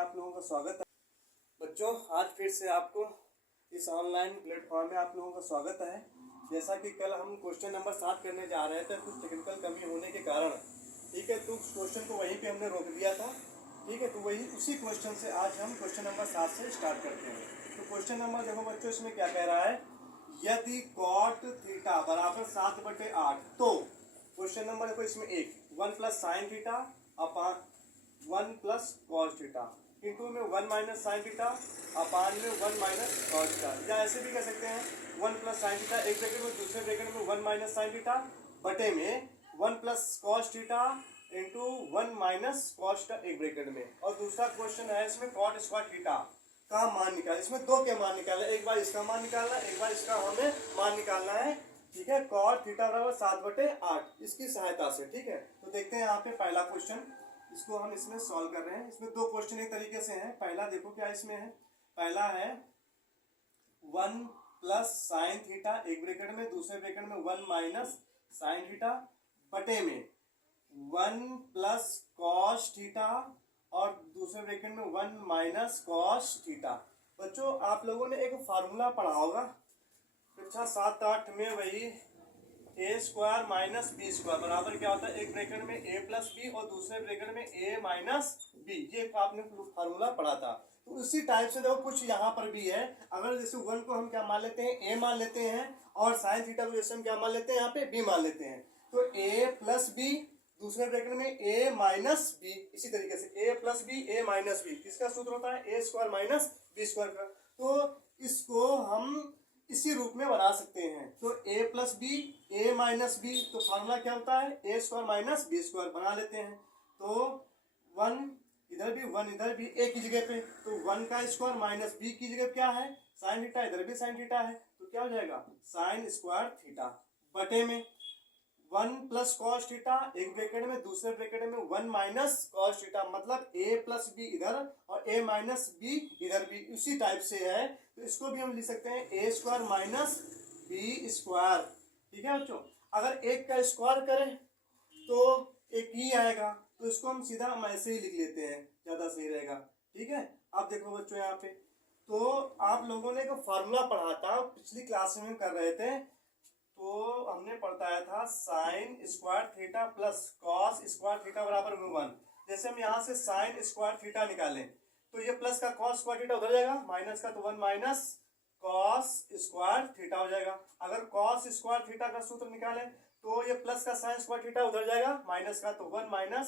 आप लोगों का स्वागत है। बच्चों, आज फिर से आपको इस ऑनलाइन प्लेटफॉर्म में आप लोगों का स्वागत है। जैसा कि कल हम क्वेश्चन नंबर 7 करने जा रहे थे, कुछ टेक्निकल कमी होने के कारण, ठीक है, तो उस क्वेश्चन को वहीं पे हमने रोक दिया था। ठीक है, तो वही उसी क्वेश्चन से आज हम क्वेश्चन नंबर 7 से स्टार्ट करते हैं। तो क्वेश्चन नंबर देखो बच्चों, इसमें क्या कह रहा है, यदि कॉट थीटा बराबर 7/8, तो क्वेश्चन नंबर देखो इसमें 1 plus sine theta upon 1 plus cos theta into में 1 माइनस साइन थीटा अपान में 1 माइनस कॉस थीटा, या ऐसे भी कह सकते हैं 1 प्लस साइन थीटा एक ब्रैकेट में, दूसरे ब्रैकेट में 1 माइनस साइन थीटा बटे में 1 plus cos theta into 1 minus cos theta एक ब्रैकेट में। और दूसरा क्वेश्चन है इसमें कॉट स्क्वायर थीटा का मान निकालना। इसमें दो के मान निकालना, एक बार इसका मान निकालना, एक बार इसका हमें मान निकालना है। ठीक है, कॉट थीटा बराबर 7/8 इसकी सहायता से। ठीक है, तो देखते हैं यहाँ पे पहला क्वेश्चन, इसको हम इसमें सॉल्व कर रहे हैं। इसमें दो क्वेश्चन एक तरीके से हैं। पहला देखो क्या इसमें है, पहला है 1 प्लस साइन थीटा एक ब्रैकेट में, दूसरे ब्रैकेट में 1 माइनस साइन थीटा बटे में 1 प्लस कॉस थीटा और दूसरे ब्रैकेट में 1 माइनस कॉस थीटा। बच्चों, आप लोगों ने एक फार्मूला पढ़ा होगा कक्षा 7-8 में, वही ए स्क्वायर माइनस बी स्क्वायर बराबर क्या होता है, एक ब्रैकेट में ए प्लस बी और दूसरे ब्रैकेट में ए माइनस बी। ये आपने फार्मूला पढ़ा था। तो उसी टाइप से देखो कुछ यहाँ पर भी है। अगर जैसे 1 को हम क्या मान लेते हैं, ए मान लेते हैं, और साइन थीटा को जैसे हम क्या मान लेते हैं, यहाँ पे बी मान लेते हैं, तो ए प्लस बी दूसरे ब्रैकेट में ए माइनस बी। इसी तरीके से ए plus B A minus B, किसका सूत्र होता है, A square minus B square का। तो इसको हम इसी रूप में बना सकते हैं। तो a plus B A minus B, तो फार्मूला क्या होता है, A square minus B square बना लेते हैं। तो 1 इधर भी 1 इधर भी a की जगह पे, तो 1 का स्क्वायर माइनस b की जगह क्या है, साइन थीटा, इधर भी साइन थीटा है, तो क्या हो जाएगा साइन स्क्वायर थीटा बटे में 1 प्लस कॉस थीटा एक ब्रैकेट में, दूसरे ब्रैकेट में 1 माइनस कॉस थीटा, मतलब a प्लस बी इधर और a माइनस बी इधर भी उसी टाइप से है। तो इसको भी हम लिख सकते हैं ए स्क्वायर माइनस बी स्क्वायर। ठीक है बच्चों, अगर एक का स्क्वायर करें तो एक ही आएगा, तो इसको हम सीधा हम ऐसे ही लिख लेते हैं, ज्यादा सही रहेगा। ठीक है, अब देखो बच्चों यहाँ पे, तो आप लोगों ने एक फार्मूला पढ़ा था पिछली क्लास में कर रहे थे, तो हमने पढ़ाया था sine square theta plus cos square theta बराबर में 1। जैसे हम यहाँ से साइन स्क्वायर थीटा निकालें तो ये प्लस का कॉस स्क्वायर थीटा उधर जाएगा, माइनस का तो 1 माइनस कॉस स्क्वायर थीटा हो जाएगा। अगर कॉस स्क्वायर थीटा का सूत्र निकालें तो ये प्लस का साइन स्क्वायर थीटा उधर जाएगा, माइनस का तो 1 माइनस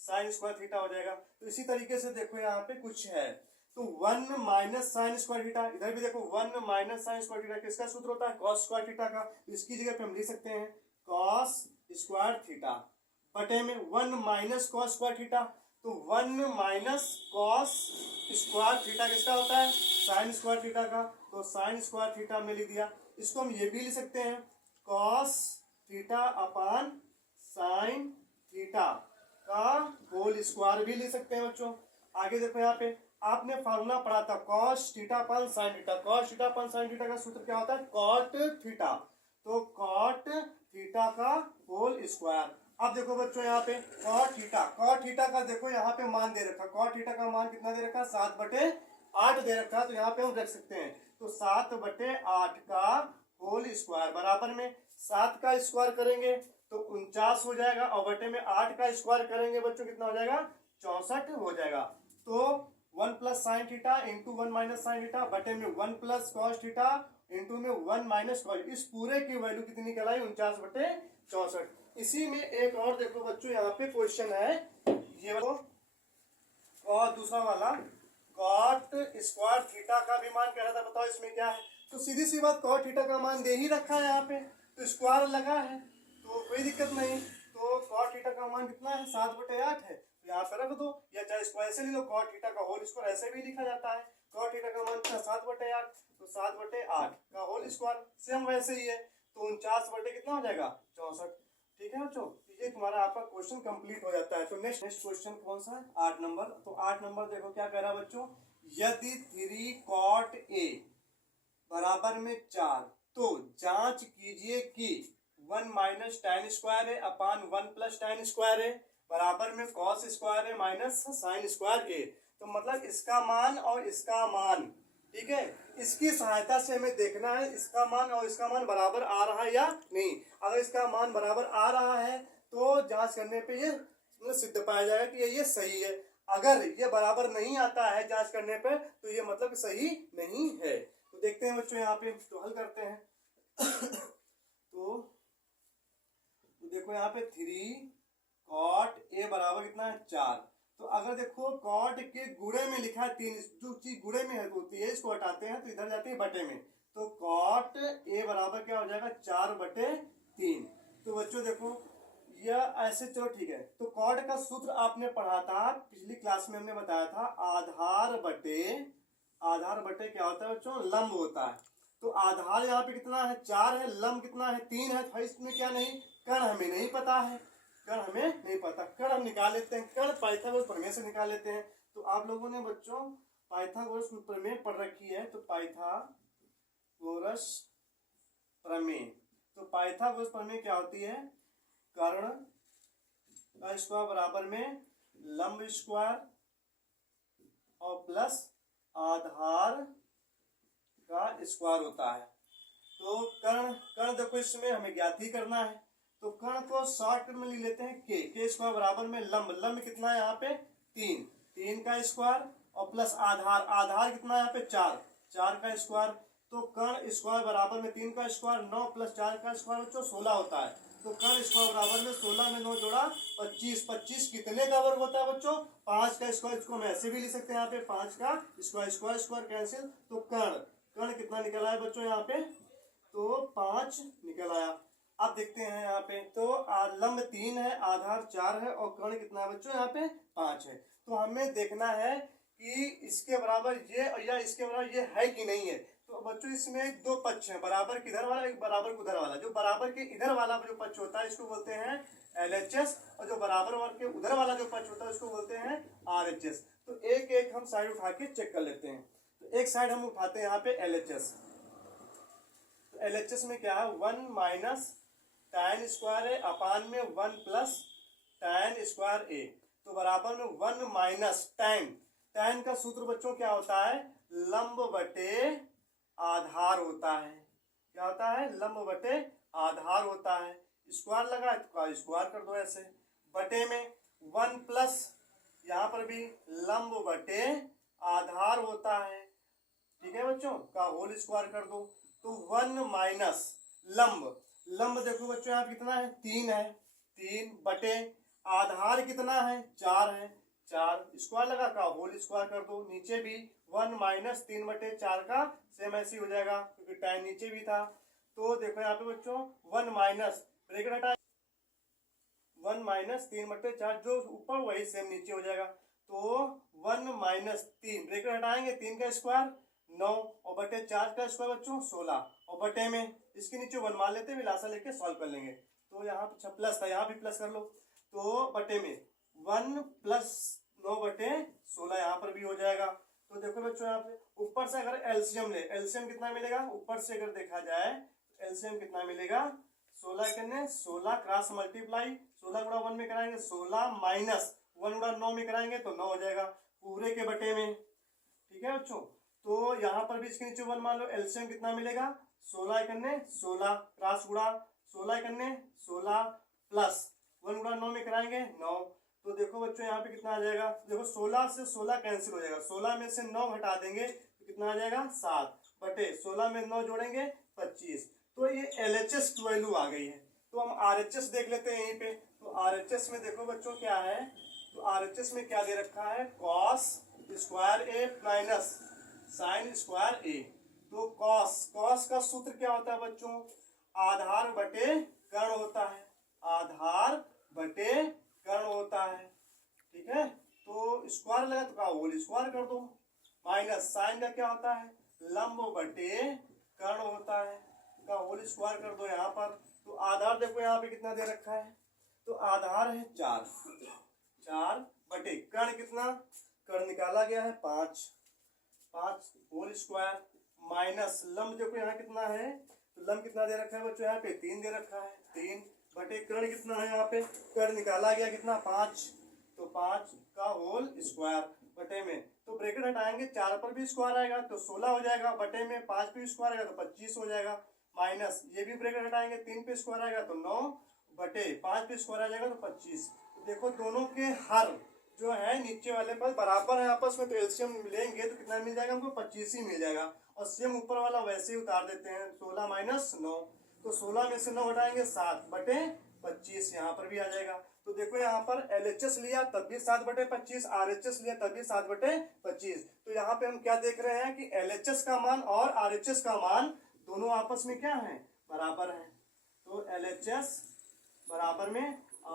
साइन स्क्वायर थीटा हो जाएगा। तो इसी तरीके से देखो यहाँ पे कुछ है, तो 1 माइनस साइन स्क्वायर थीटा, इधर भी देखो 1 माइनस साइन स्क्वायर थीटा, किसका सूत्र होता है, कॉस स्क्वायर थीटा का। तो इसकी जगह पे हम लिख सकते हैं कॉस स्क्वायर थीटा बटे में 1 माइनस कॉस स्क्वायर थीटा। तो 1 माइनस कॉस स्क्वायर थीटा किसका होता है, साइन स्क्वायर थीटा का, तो साइन स्क्वायर थीटा में लिख दिया। इसको हम ये भी लिख सकते हैं cos theta upon sine theta का होल स्क्वायर भी लिख सकते हैं बच्चों। आगे देखो यहाँ पे आपने फार्मूला पढ़ा था cos theta upon sine theta. Cos theta upon sine theta का सूत्र क्या होता है, कॉट थीटा, तो कॉट थीटा का होल स्क्वायर। अब देखो बच्चों यहाँ पे कॉट थीटा का देखो यहाँ पे मान दे रखा, कॉट थीटा का मान कितना दे रखा, 7/8 दे रखा, तो यहाँ पे हम रख सकते हैं, तो 7/8 का होल स्क्वायर बराबर में 7 का स्क्वायर करेंगे तो 49 हो जाएगा, और बटे में 8 का स्क्वायर करेंगे बच्चों कितना हो जाएगा, 64 हो जाएगा। तो 1 plus sine theta into 1 minus sine theta बटे में 1 प्लस कॉस थीटा इंटू में 1 माइनस कॉस, इस पूरे की वैल्यू कितनी निकल आई, 49/64। इसी में एक और देखो बच्चों यहाँ पे क्वेश्चन है, ये और दूसरा वाला कॉट स्क्वायर थीटा का भी मान कह रहा था, बताओ इसमें क्या है। तो सीधी सी बात, कॉट थीटा का मान दे ही रखा है यहाँ पे, तो स्क्वायर लगा है तो कोई दिक्कत नहीं। तो कॉट थीटा का मान कितना है, 7/8 है, तो यहाँ पे रख दो, या चाहे स्क्वायर ऐसे ले लो, कॉट थीटा का होल स्क्वायर ऐसे भी लिखा जाता है। कॉट थीटा का मान था 7/8, तो 7/8 का होल स्क्वायर सेम वैसे ही है, तो 49 कितना हो जाएगा, 64। ठीक है बच्चों, ये तुम्हारा आपका क्वेश्चन कंप्लीट हो जाता है। तो नेक्स्ट क्वेश्चन कौन सा है, 8 नंबर। तो 8 नंबर देखो क्या कह रहा है बच्चों, यदि 3 कॉट ए बराबर में 4, तो जांच कीजिए कि 1 माइनस tan स्क्वायर है अपान 1 प्लस tan स्क्वायर है बराबर में कॉस स्क्वायर है माइनस साइन स्क्वायर ए। तो मतलब इसका मान और इसका मान, ठीक है, इसकी सहायता से हमें देखना है इसका मान और इसका मान बराबर आ रहा है या नहीं। अगर इसका मान बराबर आ रहा है तो जांच करने पे ये सिद्ध पाया जाएगा कि ये सही है। अगर ये बराबर नहीं आता है जांच करने पे तो ये मतलब सही नहीं है। तो देखते हैं बच्चों यहाँ पे, तो हल करते हैं। तो देखो यहाँ पे 3 cot a बराबर कितना है 4। तो अगर देखो कॉट के गुणे में लिखा है 3, जो चीज गुणे में है होती है इसको हटाते हैं तो इधर जाती है बटे में, तो कॉट a बराबर क्या हो जाएगा 4/3। तो बच्चों देखो यह ऐसे, चलो ठीक है। तो कॉट का सूत्र आपने पढ़ा था पिछली क्लास में, हमने बताया था आधार बटे क्या होता है बच्चों, लंब होता है। तो आधार यहाँ पे कितना है 4 है, लंब कितना है 3 है। तो इसमें क्या नहीं, कण हमें नहीं पता है, कण हमें नहीं पता, कण हम निकाल लेते हैं, कण पाइथागोरस प्रमेय से निकाल लेते हैं। तो आप लोगों ने बच्चों पाइथागोरस प्रमेय पढ़ रखी है, तो पाइथागोरस प्रमेय, तो पाइथागोरस प्रमेय क्या होती है, कर्ण का स्क्वायर बराबर में लंब स्क्वायर और प्लस आधार का स्क्वायर होता है। तो कर्ण देखो इसमें हमें ज्ञात ही करना है, तो कर्ण को शॉर्ट में लिख लेते हैं के स्क्वायर बराबर में लंब कितना है यहाँ पे 3 का स्क्वायर और प्लस आधार कितना है यहाँ पे 4 का स्क्वायर। तो कर्ण स्क्वायर बराबर में 3 का स्क्वायर 9 प्लस 4 का स्क्वायर बच्चों 16 होता है। तो कर्ण स्क्वायर बराबर में 16 में 9 जोड़ा 25 कितने का वर्ग होता है बच्चों, 5 का स्क्वायर। इसको हम ऐसे भी लिख सकते हैं यहाँ पे 5 का स्क्वायर कैंसिल। तो कर्ण कितना निकल आया बच्चों यहाँ पे, तो 5 निकल आया। अब देखते हैं यहाँ पे, तो लंब 3 है, आधार 4 है और कर्ण कितना है बच्चों यहाँ पे 5 है। तो हमें देखना है कि इसके बराबर ये या इसके बराबर ये है कि नहीं है। तो बच्चों इसमें 2 पक्ष हैं, बराबर के इधर वाला, एक बराबर के उधर वाला। जो बराबर के इधर वाला जो पक्ष होता है इसको बोलते हैं LHS, और जो बराबर के उधर वाला जो पक्ष होता है उसको बोलते हैं RHS। तो एक एक हम साइड उठा के चेक कर लेते हैं। तो एक साइड हम उठाते हैं यहाँ पे LHS। तो LHS में क्या है 1 माइनस tan स्क्वायर ए अपान में 1 प्लस tan स्क्वायर ए। तो बराबर में 1 माइनस tan का सूत्र बच्चों क्या होता है, लंब बटे आधार होता है। क्या होता है, लंब बटे आधार होता है। स्क्वायर लगा तो स्क्वायर कर दो ऐसे, बटे में 1 प्लस यहाँ पर भी लंब बटे आधार होता है, ठीक है बच्चों, का होल स्क्वायर कर दो। तो 1 माइनस लंब देखो बच्चों यहाँ कितना है 3 है, 3 बटे आधार कितना है 4 है, 4 स्क्वायर लगा का होल स्क्वायर कर दो। नीचे भी 1 माइनस 3/4 का सेम ऐसे हो जाएगा क्योंकि टाइम नीचे भी था। तो देखो यहाँ पे बच्चों 1 माइनस ब्रैकेट हटा 1 माइनस 3/4 जो ऊपर वही सेम नीचे हो जाएगा। तो 1 माइनस 3 ब्रैकेट हटाएंगे 3 का स्क्वायर 9 और बटे 4 का स्क्वायर बच्चों 16 और बटे में इसके नीचे 1 मान लेते हैं, विलासा लेके सॉल्व कर लेंगे। तो यहाँ पे प्लस था, यहाँ भी प्लस कर लो। तो बटे में 1 प्लस 9/16 यहाँ पर भी हो जाएगा। तो देखो बच्चों यहाँ पे ऊपर से अगर एलसीएम ले, एलसीएम कितना मिलेगा, ऊपर से अगर देखा जाए एलसीएम कितना मिलेगा 16 करने 16 क्रॉस मल्टीप्लाई 16 गुणा 1 में कराएंगे 16 माइनस 1 गुणा 9 में कराएंगे तो 9 हो जाएगा पूरे के बटे में, ठीक है बच्चों। तो यहाँ पर भी इसके नीचे 1 मान लो, एलसीएम कितना मिलेगा 16 करने 16 क्रॉस गुणा 16 करने 16 प्लस 1 गुणा 9 में कराएंगे 9। तो देखो बच्चों यहाँ पे कितना आ जाएगा, देखो 16 से 16 कैंसिल हो जाएगा, 16 में से 9 हटा देंगे तो कितना आ जाएगा 7 बटे 16 में 9 जोड़ेंगे 25। तो ये LHS की वैल्यू आ गई है। तो हम RHS देख लेते हैं यहीं पे। तो RHS में देखो बच्चों क्या है, तो RHS में क्या दे रखा है cos square a minus sine square a। तो cos का सूत्र क्या होता है बच्चों, आधार बटे कर्ण होता है, आधार बटे कर्ण होता है, ठीक है। तो स्क्वायर लगा तो का होल स्क्वायर कर दो, माइनस साइन का क्या होता है लंब बटे कर्ण होता है, का होल स्क्वायर कर दो यहाँ पर। तो आधार देखो यहाँ पे कितना दे रखा है, तो आधार है 4 बटे कर्ण कितना, कर्ण निकाला गया है 5 होल स्क्वायर माइनस लंब देखो यहाँ कितना है, तो लंब कितना दे रखा है बच्चों यहाँ पे 3 दे रखा है, 3 बटे कर्ण कितना है यहाँ पे, कर्ण निकाला गया कितना 5, तो 5 का होल स्क्वायर बटे में ब्रैकेट हटाएंगे, 4 पर भी स्क्वायर आएगा तो 16 हो जाएगा, बटे में 5 पे स्क्वायर आएगा तो 25 हो जाएगा, माइनस ये भी ब्रैकेट हटाएंगे, 3 पे स्क्वायर आएगा तो 9 बटे 5 पे स्क्वायर आ जाएगा तो 25। तो देखो दोनों के हर जो है नीचे वाले पद बराबर है आपस में, तो एलसीएम लेंगे तो कितना मिल जाएगा हमको, 25 ही मिल जाएगा। और सेम ऊपर वाला वैसे ही उतार देते हैं, 16 माइनस 9, तो 16 में से 9 हटाएंगे 7 बटे 25, यहाँ पर भी आ जाएगा। तो देखो यहाँ पर LHS लिया तब भी 7 बटे 25, RHS लिया तब भी 7 बटे 25। तो यहाँ पे हम क्या देख रहे हैं कि LHS का मान और RHS का मान दोनों आपस में क्या है, बराबर है। तो LHS बराबर में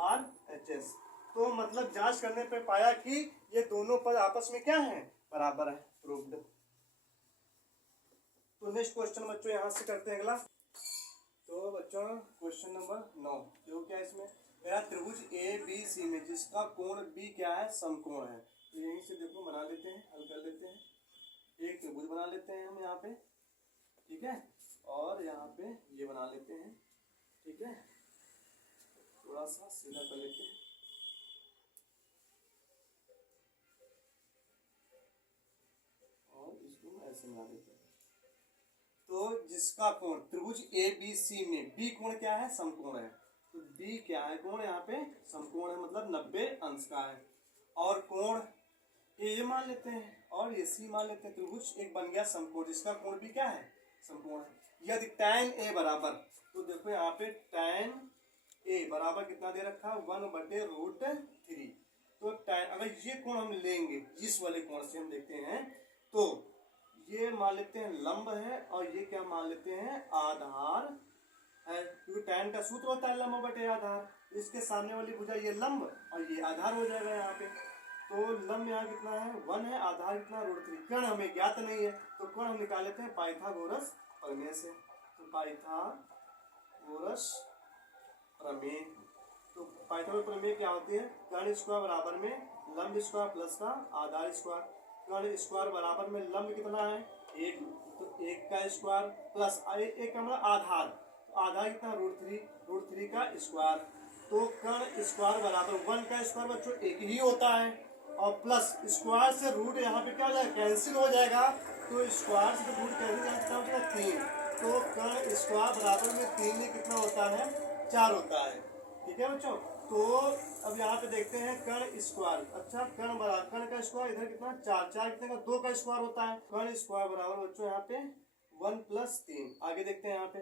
RHS, तो मतलब जांच करने पे पाया कि ये दोनों पद आपस में क्या है, बराबर है, प्रूव्ड। तो नेक्स्ट क्वेश्चन बच्चों यहाँ से करते हैं अगला। तो बच्चों क्वेश्चन नंबर 9 जो क्या है, इसमें मेरा त्रिभुज ABC में जिसका कोण B क्या है, समकोण है। तो यहीं से देखो बना लेते हैं, हल कर लेते हैं। एक त्रिभुज बना लेते हैं हम यहाँ पे, ठीक है, और यहाँ पे ये बना लेते हैं, ठीक है, थोड़ा सा सीधा कर लेते हैं। और इसको ऐसे बना देते हैं। तो जिसका कोण त्रिभुज ABC में B कोण क्या है, समकोण है। तो B क्या है, कोण यहाँ पे समकोण है, मतलब 90 अंश का है। और कोण ये मान लेते हैं और AC मान लेते हैं। त्रिभुज एक बन गया समकोण जिसका कोण भी क्या है, समकोण है। यदि tan A बराबर, तो देखो यहाँ पे tan A बराबर कितना दे रखा है, 1/√3। तो tan, अगर ये कोण हम लेंगे इस वाले कोण से हम देखते हैं, तो ये मान लेते हैं लंब है और ये क्या मान लेते हैं, आधार है, क्योंकि tan का सूत्र होता है लंब बटे आधार। इसके सामने वाली भुजा ये लंब और ये आधार हो जाएगा यहाँ पे। तो लंब यहाँ कितना है, 1 है, आधार कितना, √3। कर्ण हमें ज्ञात नहीं है तो कर्ण हम निकाल लेते हैं पाइथागोरस प्रमेय से। तो पाइथागोरस प्रमेय, तो पाइथागोरस प्रमेय क्या होती है, कर्ण स्क्वायर बराबर में लंब स्क्वायर प्लस का आधार स्क्वायर। कर्ण स्क्वायर बराबर में लंब कितना है, 1, तो 1 का स्क्वायर प्लस 1 का मतलब आधार, तो आधार कितना, √3 का स्क्वायर। तो कर्ण स्क्वायर बराबर 1 का स्क्वायर बच्चों 1 ही होता है, और प्लस स्क्वायर से रूट यहाँ पे क्या हो जाएगा, कैंसिल हो जाएगा। तो स्क्वायर से रूट कैंसिल कितना होता है, 3। तो कर्ण स्क्वायर बराबर में 3 में कितना होता है, 4 होता है, ठीक है बच्चों। तो अब यहाँ पे देखते हैं कर्ण स्क्वायर, अच्छा कर्ण बराबर कर्ण का स्क्वायर इधर कितना, 4, 4 कितने का, 2 का स्क्वायर होता है। कर्ण स्क्वायर बराबर बच्चों यहाँ पे 1 + 3। आगे देखते हैं यहाँ पे,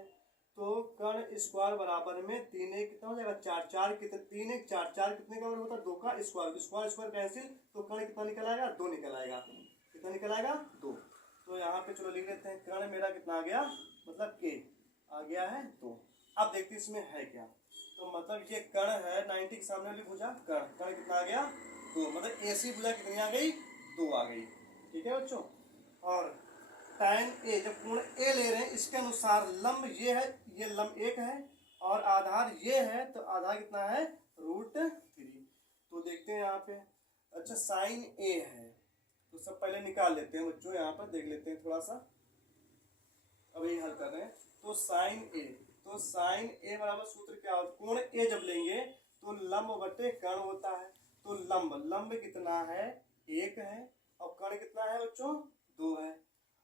तो कर्ण स्क्वायर बराबर में 3 1 कितना हो जाएगा, 4 4 कितने, 3 1 4 4 कितने का होता है, 2 का स्क्वायर, स्क्वायर स्क्वायर कैंसिल, तो कर्ण कितना निकल आएगा, 2 निकल आएगा। कितना निकल आएगा, 2। तो यहाँ पे चलो लिख लेते हैं, कर्ण मेरा कितना आ गया, मतलब K आ गया है 2। अब देखते हैं इसमें है क्या, तो मतलब ये कर्ण है 90 के सामने वाली भुजा, कर्ण कितना आ गया, 2, मतलब AC भुजा कितनी आ गई, 2 आ गई, ठीक है बच्चों। और tan A, जब कोण A ले रहे हैं इसके अनुसार लंब ये है, ये लंब 1 है और आधार ये है, तो आधार कितना है, √3। तो देखते हैं यहाँ पे, अच्छा sin A है, तो सब पहले निकाल लेते हैं बच्चों, यहाँ पर देख लेते हैं थोड़ा सा, अभी हल कर रहे हैं। तो sin A, तो sin A बराबर सूत्र क्या होता है, कोण A जब लेंगे तो लंब बटे कर्ण होता है। तो लंब कितना है, 1 है, और कर्ण कितना है बच्चों, 2 है।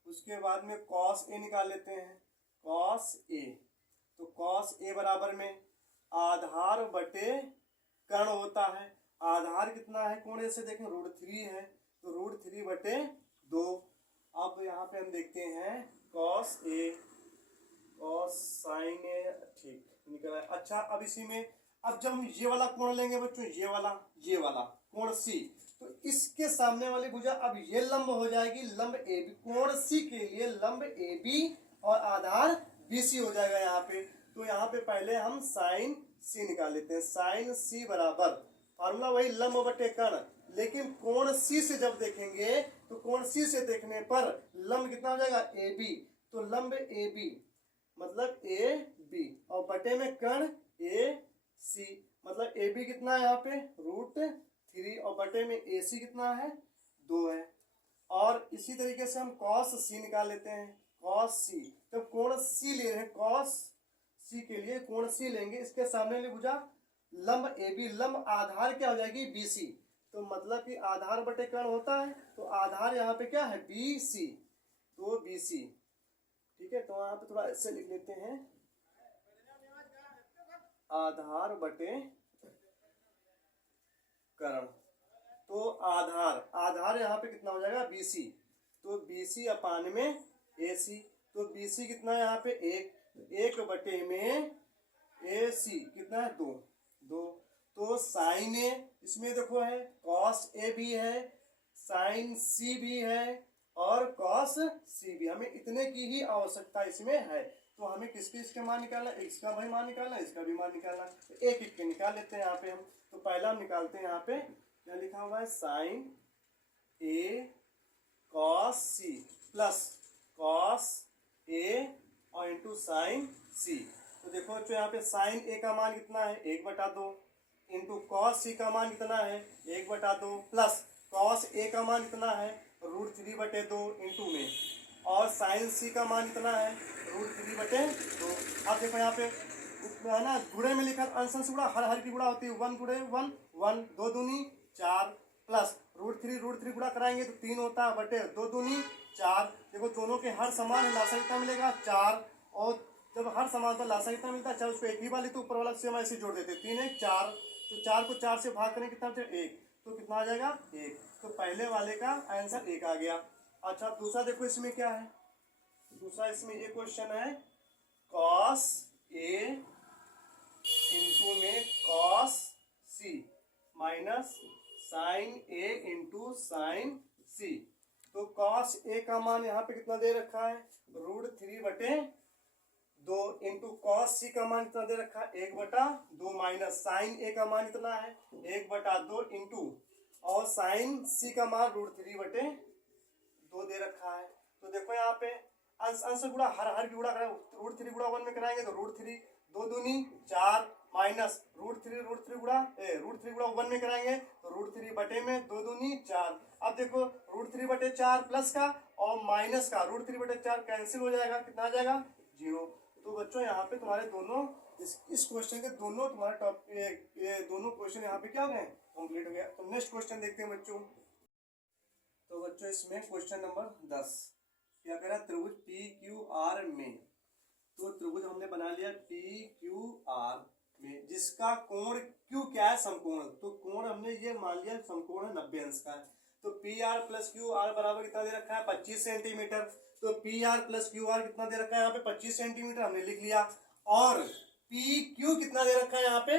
उसके बाद में cos A निकाल लेते हैं, cos A, तो cos A बराबर में आधार बटे कर्ण होता है। आधार कितना है, कोण A से देखें √3 है, तो √3 बटे 2। अब यहाँ पे हम देखते हैं cos A, cos sin A, ठीक निकला है। अच्छा अब इसी में, अब जब हम ये वाला कोण लेंगे बच्चों, ये वाला कोण C, तो इसके सामने वाली भुजा अब ये लंब हो जाएगी, लंब AB, कोण C के लिए लंब AB और आधार BC हो जाएगा यहाँ पे। तो यहाँ पे पहले हम sin C निकाल लेते हैं, sin C बराबर फार्मूला वही लंब बटे कर्ण, लेकिन कोण C से जब देखेंगे तो कोण C से देखने पर लंब कितना हो जाएगा, AB, तो लंब AB मतलब AB और बटे में कर्ण AC, मतलब AB कितना है यहाँ पे, √3 और बटे में AC कितना है, 2 है। और इसी तरीके से हम cos C निकाल लेते हैं, cos C, जब कोण C ले रहे हैं, cos C के लिए कोण C लेंगे, इसके सामने वाली भुजा लंब AB, लंब आधार क्या हो जाएगी, BC, तो मतलब कि आधार बटे कर्ण होता है, तो आधार यहाँ पे क्या है BC, तो BC, ठीक है। तो यहाँ पे थोड़ा ऐसे लिख लेते हैं, आधार बटे कर्ण। तो आधार यहाँ पे कितना हो जाएगा BC, तो BC अपान में AC, तो BC कितना है यहाँ पे 1 बटे में AC कितना है 2। तो साइन A इसमें देखो है, कॉस A भी है, साइन C भी है और कॉस C भी। हमें इतने की ही आवश्यकता इसमें है। तो हमें किसके इसके मान निकालना, इसका भी मान निकालना, इसका भी मान निकालना, तो एक एक के निकाल लेते हैं यहाँ पे हम। तो पहला हम निकालते हैं, यहाँ पे क्या लिखा हुआ है, sine A cos C plus cos A और इंटू साइन C। तो देखो बच्चों यहाँ पे साइन A का मान कितना है 1/2 इंटू कॉस C का मान कितना है 1/2 प्लस कॉस A का मान कितना है √3/2 इंटू में, और साइन C का मान कितना है √3/2। अब देखो यहाँ पे है ना, गुणे में लिखा अंश अंश गुणा, हर की गुणा होती है, 1 गुणे 1 1, 2 दूनी 4 प्लस √3 गुणा कराएंगे तो 3 होता है बटे 2 दूनी 4। देखो दोनों के हर समान है, लासा कितना मिलेगा 4, और जब हर समान तो लासा कितना मिलता है 4, उसको एक ही वाली तो ऊपर वाला से हम ऐसे जोड़ देते हैं, 3 1 4, तो 4 को 4 से भाग करें कितना बचे 1, तो कितना आ जाएगा 1। तो पहले वाले का आंसर 1 आ गया। अच्छा दूसरा देखो इसमें क्या है, दूसरा इसमें ये क्वेश्चन है कॉस A इंटू में cos C minus sine A into sine C। तो कॉस A का मान यहाँ पे कितना दे रखा है √3/2 इंटू कॉस C का मान कितना दे रखा है 1/2 माइनस साइन A का मान कितना है 1/2 इंटू और साइन C का मान √3/2 दे रखा है। तो देखो यहाँ पे अंश गुणा, हर की गुणा करें, √3 गुणा 1 में कराएंगे तो √3, 2 दूनी 4 माइनस √3 गुणा 1 में कराएंगे तो √3 बटे में 2 दूनी 4। अब देखो √3/4 प्लस का और माइनस का, √3/4 कैंसिल हो जाएगा, कितना आ जाएगा 0। तो बच्चों यहाँ पे तुम्हारे दोनों इस क्वेश्चन के दोनों तुम्हारे टॉपिक, ये दोनों क्वेश्चन यहाँ पे क्या हो गए कंप्लीट हो गया। तो नेक्स्ट क्वेश्चन देखते हैं बच्चों। तो बच्चों इसमें क्वेश्चन नंबर 10 क्या कह रहा है, त्रिभुज PQR में, तो त्रिभुज हमने बना लिया PQR में जिसका कोण Q क्या है समकोण, तो कोण हमने ये मान लिया समकोण है 90 अंश का है। तो PR प्लस QR बराबर कितना दे रखा है 25 सेंटीमीटर। तो PR प्लस QR कितना दे रखा है यहाँ पे 25 सेंटीमीटर हमने लिख लिया, और PQ कितना दे रखा है यहाँ पे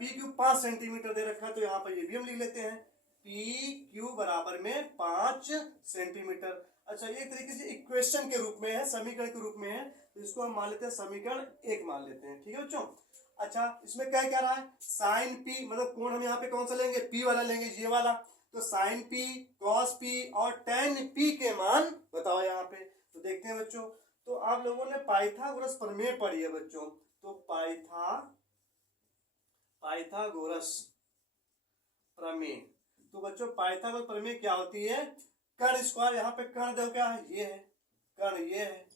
PQ 5 सेंटीमीटर दे रखा है, तो यहाँ पर ये भी हम लिख लेते हैं PQ बराबर में 5 सेंटीमीटर। अच्छा ये एक तरीके से इक्वेशन के रूप में है, समीकरण के रूप में है, तो इसको हम मान लेते हैं समीकरण 1 मान लेते हैं, ठीक है बच्चों। अच्छा इसमें क्या क्या रहा है, साइन P मतलब कोण हम यहाँ पे कौन सा लेंगे P वाला लेंगे, ये वाला, तो साइन P कॉस P और टेन P के मान बताओ यहाँ पे। तो देखते हैं बच्चों, तो आप लोगों ने पाइथागोरस प्रमेय पढ़ी है बच्चों, तो पाइथागोरस प्रमेय, तो बच्चों पाइथागोरस प्रमेय क्या होती है, कर्ण स्क्वायर, यहाँ पे कर्ण देखो क्या है ये है, कर्ण ये है,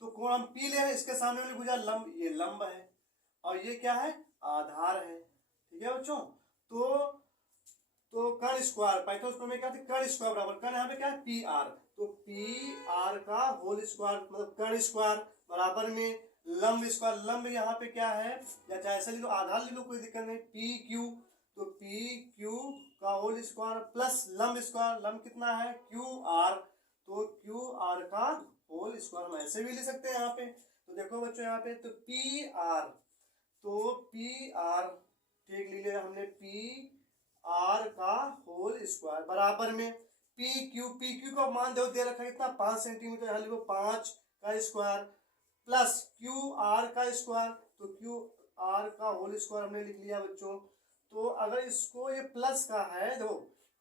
तो कोण हम P ले रहे हैं, इसके सामने वाली भुजा लंब, ये लंब है, और ये क्या है आधार है, ठीक है बच्चों। तो कर्ण स्क्वायर पाइथागोरस प्रमेय क्या थी, कर्ण स्क्वायर बराबर कर्ण यहाँ पे क्या है PR, तो PR का होल स्क्वायर मतलब कर्ण स्क्वायर बराबर में लंब स्क्वायर, लंब यहाँ पे क्या है, या चाहे ऐसे ले लो आधार ले लो कोई दिक्कत नहीं, PQ, तो PQ का होल स्क्वायर प्लस लंब स्क्वायर, लंब कितना है QR, तो QR का होल स्क्वायर हम ऐसे भी ले सकते हैं यहाँ पे। तो देखो बच्चों यहाँ पे तो PR ठीक ले लिया हमने, PR का होल स्क्वायर बराबर में PQ का मान दे रखा है कितना 5 सेंटीमीटर, यहाँ लिखो 5 का स्क्वायर प्लस QR का स्क्वायर, तो QR का होल स्क्वायर हमने लिख लिया बच्चों। तो अगर इसको ये प्लस का है, देखो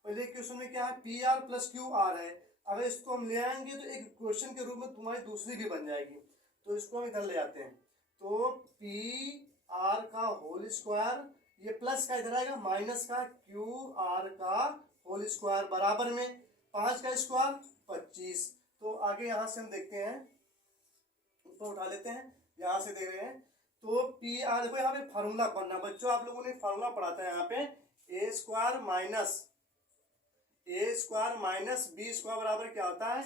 पहले क्वेश्चन में क्या है PR प्लस QR है, अगर इसको हम ले आएंगे तो एक क्वेश्चन के रूप में तुम्हारी दूसरी भी बन जाएगी, तो इसको हम इधर ले आते हैं, तो PR का होल स्क्वायर, ये प्लस का इधर आएगा माइनस का QR का होल स्क्वायर बराबर में 5 का स्क्वायर 25। तो आगे यहाँ से हम देखते हैं, ऊपर उठा लेते हैं, यहाँ से देख रहे हैं, तो PR देखो यहाँ पे फार्मूला बनना बच्चों, आप लोगों ने फार्मूला पढ़ा था यहाँ पे ए स्क्वायर माइनस बी स्क्वायर बराबर क्या होता है,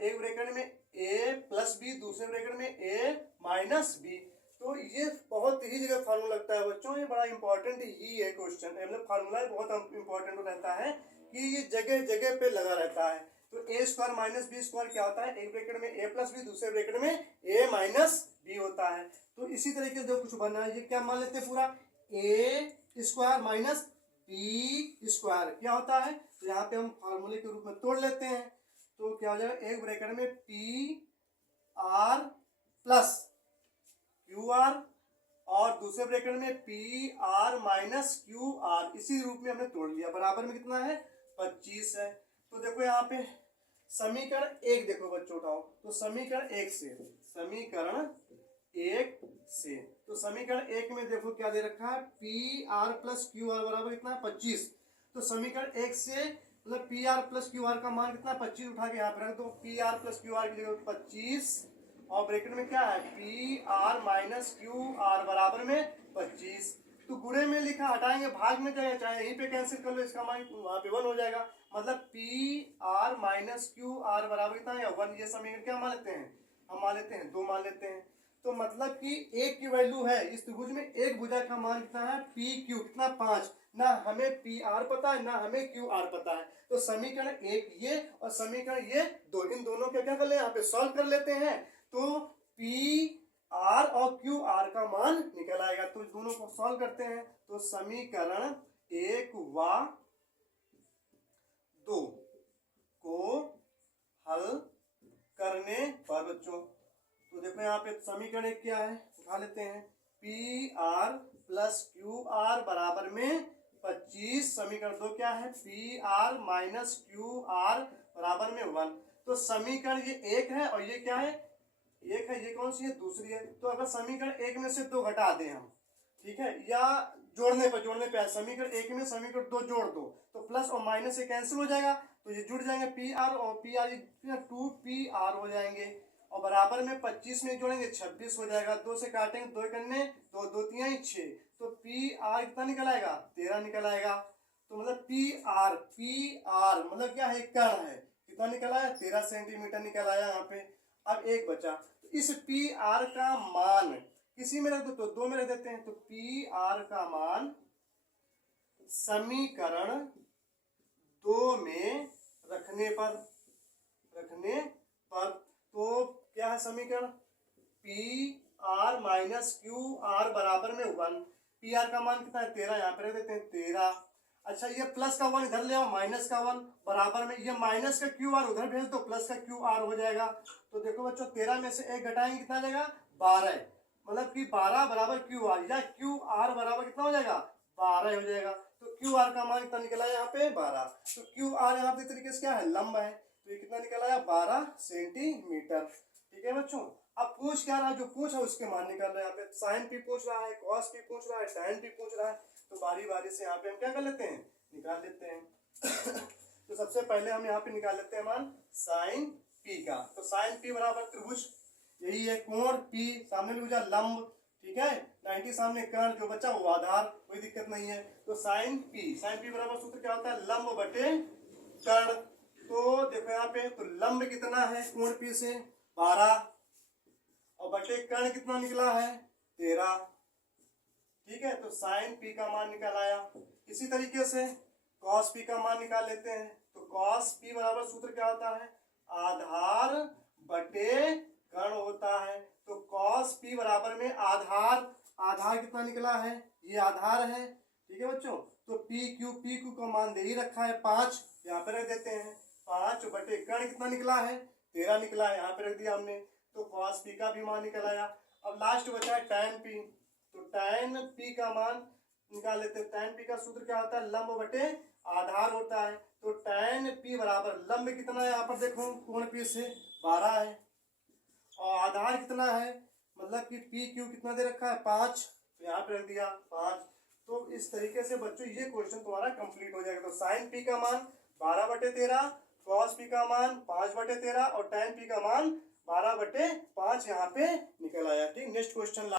एक ब्रैकेट में ए प्लस बी, दूसरे ब्रैकेट में ए माइनस बी। तो ये बहुत ही जगह फार्मूला लगता है बच्चों, ये बड़ा इंपॉर्टेंट ही है क्वेश्चन, मतलब फार्मूला बहुत इंपॉर्टेंट रहता है कि ये जगह जगह पे लगा रहता है। तो ए स्क्वायर माइनस बी स्क्वायर क्या होता है, एक ब्रैकेट में ए प्लस बी, दूसरे ब्रैकेट में ए माइनस बी होता है। तो इसी तरीके से जो कुछ बना है ये क्या मान लेते हैं, पूरा ए स्क्वायर माइनस बी स्क्वायर क्या होता है, तो यहाँ पे हम फार्मूले के रूप में तोड़ लेते हैं। तो क्या हो जाएगा, एक ब्रैकेट में P R plus Q R और दूसरे ब्रैकेट में P R minus Q R, इसी रूप में हमने तोड़ लिया। बराबर में कितना है, 25 है। तो देखो यहाँ पे समीकरण एक देखो बच्चों उठाओ, तो समीकरण एक से तो समीकरण एक में देखो क्या दे रखा है, P R plus Q R बराबर कितना है, 25। तो समीकरण एक से मतलब P R plus Q R का मान कितना, 25 उठा के यहाँ पे रख दो, P R plus Q R की जगह 25 और ब्रैकेट में क्या है, P R minus Q R बराबर में 25। तो गुणे में लिखा हटाएंगे, भाग में जाए चाहे यहीं पे कैंसिल कर लो, इसका मान वहाँ पे 1 हो जाएगा। मतलब P R minus Q R बराबर कितना है, 1। ये समीकरण क्या मान लेते हैं, हम मान लेते हैं 2 मान लेते हैं। तो मतलब कि एक की वैल्यू है इस त्रिभुज में, एक भुजा का मान कितना है, पी क्यू कितना 5। ना हमें पी आर पता है ना हमें क्यू आर पता है। तो समीकरण एक ये और समीकरण ये दो, इन दोनों के क्या कर ले, यहाँ पे सॉल्व कर लेते हैं। तो पी आर और क्यू आर का मान निकल आएगा। तो दोनों को सॉल्व करते हैं। तो समीकरण 1 व 2 को हल करने पर बच्चों, तो देखो यहाँ पे समीकरण एक क्या है, उठा लेते हैं, P R plus Q R बराबर में 25। समीकरण 2 क्या है, P R minus Q R बराबर में 1। तो समीकरण ये एक है और ये क्या है, एक है, ये कौन सी है, दूसरी है। तो अगर समीकरण एक में से 2 घटा दें हम, ठीक है, या जोड़ने पे समीकरण एक में समीकरण 2 जोड़ दो तो प्लस और माइनस से कैंसिल हो जाएगा, तो ये जुड़ जाएंगे पी आर और पी आर 2 पी आर हो जाएंगे और बराबर में 25 में जोड़ेंगे 26 हो जाएगा। 2 से काटेंगे, 2 करने 2 2 3 6, तो पी आर कितना निकल आएगा, 13 निकल आएगा। तो मतलब पी आर मतलब क्या है, कर्ण है, कितना निकल आया, 13 सेंटीमीटर निकल आया यहाँ पे। अब एक बचा, तो इस पी आर का मान किसी में रख दो तो 2 में रख देते हैं। तो पी आर का मान समीकरण 2 में रखने पर तो क्या है समीकरण, P R minus Q R बराबर में 1। पी आर का मान कितना है, 13, यहाँ पे रख देते हैं 13। अच्छा, ये प्लस का 1 इधर ले आओ, माइनस का 1 बराबर में, ये माइनस का क्यू आर उधर भेज दो, प्लस का क्यू आर हो जाएगा। तो देखो बच्चों 13 में से 1 घटाएंगे कितना जाएगा, 12। मतलब कि 12 बराबर क्यू आर, या क्यू आर बराबर कितना हो जाएगा, 12 हो जाएगा। तो क्यू आर का मान कितना निकला है यहाँ पे, 12। तो क्यू आर यहाँ पे तरीके से क्या है, लंब है, तो ये कितना निकला है, 12 सेंटीमीटर। ठीक है बच्चों, अब पूछ क्या रहा है, जो पूछ है उसके मान निकाल रहे हैं। यहाँ पे साइन पी पूछ रहा है, कॉस पी पूछ रहा है, टैन पी पूछ रहा है। तो बारी बारी से यहाँ पे हम क्या कर लेते हैं, निकाल लेते हैं। तो सबसे पहले हम यहाँ पे निकाल लेते हैं मान साइन पी का। तो साइन पी बराबर त्रिभुज, यही है कोण पी, सामने भी बुझा लंब, ठीक है, 90 सामने कर्ण, जो बचा वो आधार, कोई दिक्कत नहीं है। तो साइन पी बराबर सूत्र क्या होता है, लंब बटे कर्ण। तो देखो यहाँ पे, तो लंब कितना है कोण पी से, 12 और बटे कर्ण कितना निकला है, 13। ठीक है, तो साइन पी का मान निकल आया। इसी तरीके से कॉस पी का मान निकाल लेते हैं। तो कॉस पी बराबर सूत्र क्या होता है, आधार बटे कर्ण होता है। तो कॉस पी बराबर में आधार कितना निकला है, ये आधार है। ठीक है बच्चों, तो पी क्यू का मान दे ही रखा है 5, यहाँ पे रख देते हैं। 5 बटे कर्ण कितना निकला है, 13 निकला है, यहाँ पे रख दिया हमने। तो कॉस पी का भी मान निकल आया। अब लास्ट बचा है टैन पी। तो टैन पी का मान निकाल लेते हैं। टैन पी का सूत्र क्या होता है, लंब बटे आधार होता है। तो टैन पी बराबर लंब कितना है, यहाँ पर देखो कोण पी से 12 है और आधार कितना है, मतलब कि पी क्यू कितना दे रखा है, 5, तो यहाँ पे रख दिया 5। तो इस तरीके से बच्चों ये क्वेश्चन तुम्हारा कंप्लीट हो जाएगा। तो साइन पी का मान 12 बटे 13, कॉस पी का मान 5 बटे 13 और टैन पी का मान 12 बटे 5 यहाँ पे निकल आया। ठीक, नेक्स्ट क्वेश्चन